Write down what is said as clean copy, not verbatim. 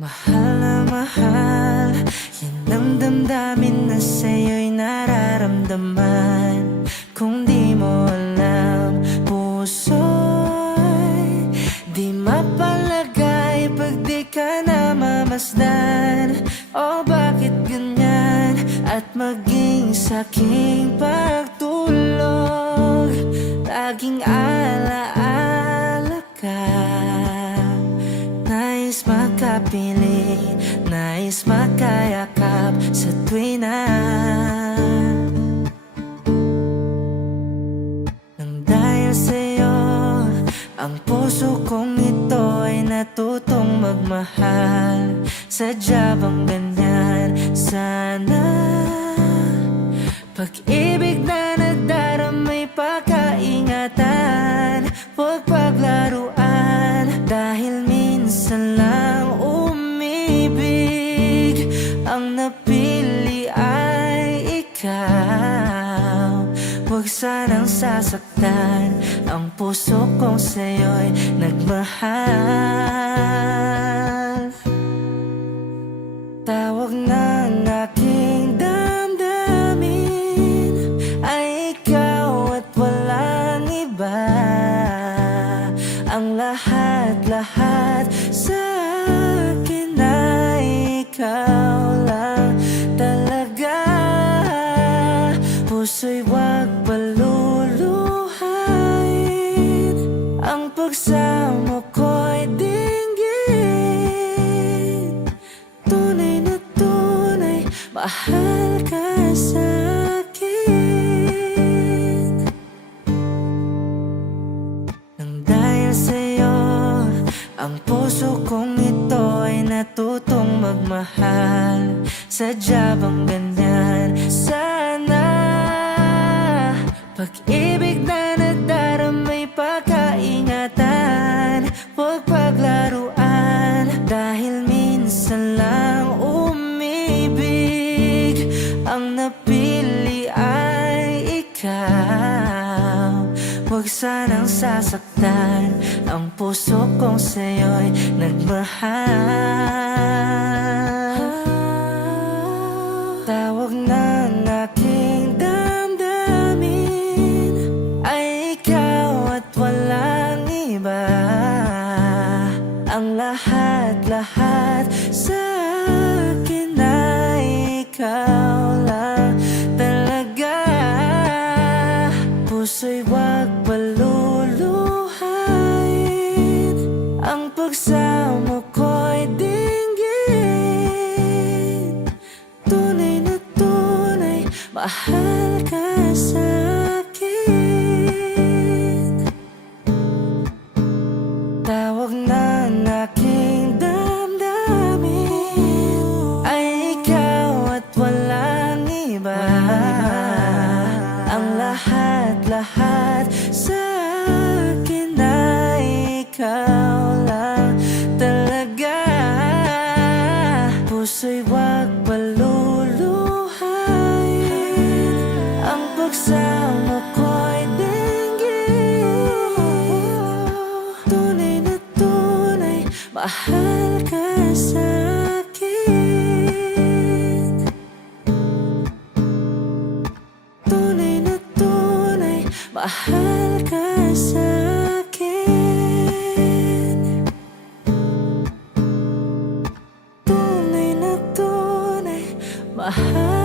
Mahal na mahal, yan ang damdamin na sa'yo'y nararamdaman. Kung di mo alam, puso'y di mapalagay pag di ka namamasdan. O bakit ganyan? At maging sa'king pagtulog, laging alaala ka. Nais makapiling, nais makayakap sa tuwi na nang dahil sa'yo, ang puso kong ito ay natutong magmahal. Sadya bang ganyan? Sana pag-ibig na nadaramay pagkaingatan, huwag paglaruan. Dahil minsan lang umibig, ang napili ay ikaw. Huwag sanang sasaktan ang puso kong sa'yo'y nagmahal. Tawag ng aking damdamin ay ikaw at walang iba. Ang lahat-lahat sa akin ay ikaw lang talaga. Puso'y wag paluluhain, ang pagsamo ko'y dinggin. Tunay na tunay, mahal ka sa'kin. Nang dahil sa'yo, ang puso kong ito ay natutong magmahal. Sadya bang ganyan? Sana pag-ibig na nadaramay pagkaingatan, huwag paglaruan. Dahil minsan lang umibig, ang napili ay ikaw. Huwag sanang sasaktan ang puso kong sa'yo'y nagmahal. Tawag ng aking damdamin ay ikaw at walang iba. Ang lahat-lahat sa akin ay ikaw lang talaga. Puso'y wag paluluhain, ang pagsamo ko'y dinggin. Tunay na tunay, mahal ka sa'kin. Tawag ng aking damdamin ay ikaw at walang iba. Ang lahat-lahat sa akin ay ikaw lang talaga. Puso'y wag paluluhain, ang pagsamo ko'y dinggin. Tunay na tunay, mahal ka sa'kin. Tunay na tunay, mahal ka sa'kin. Tunay na tunay, mahal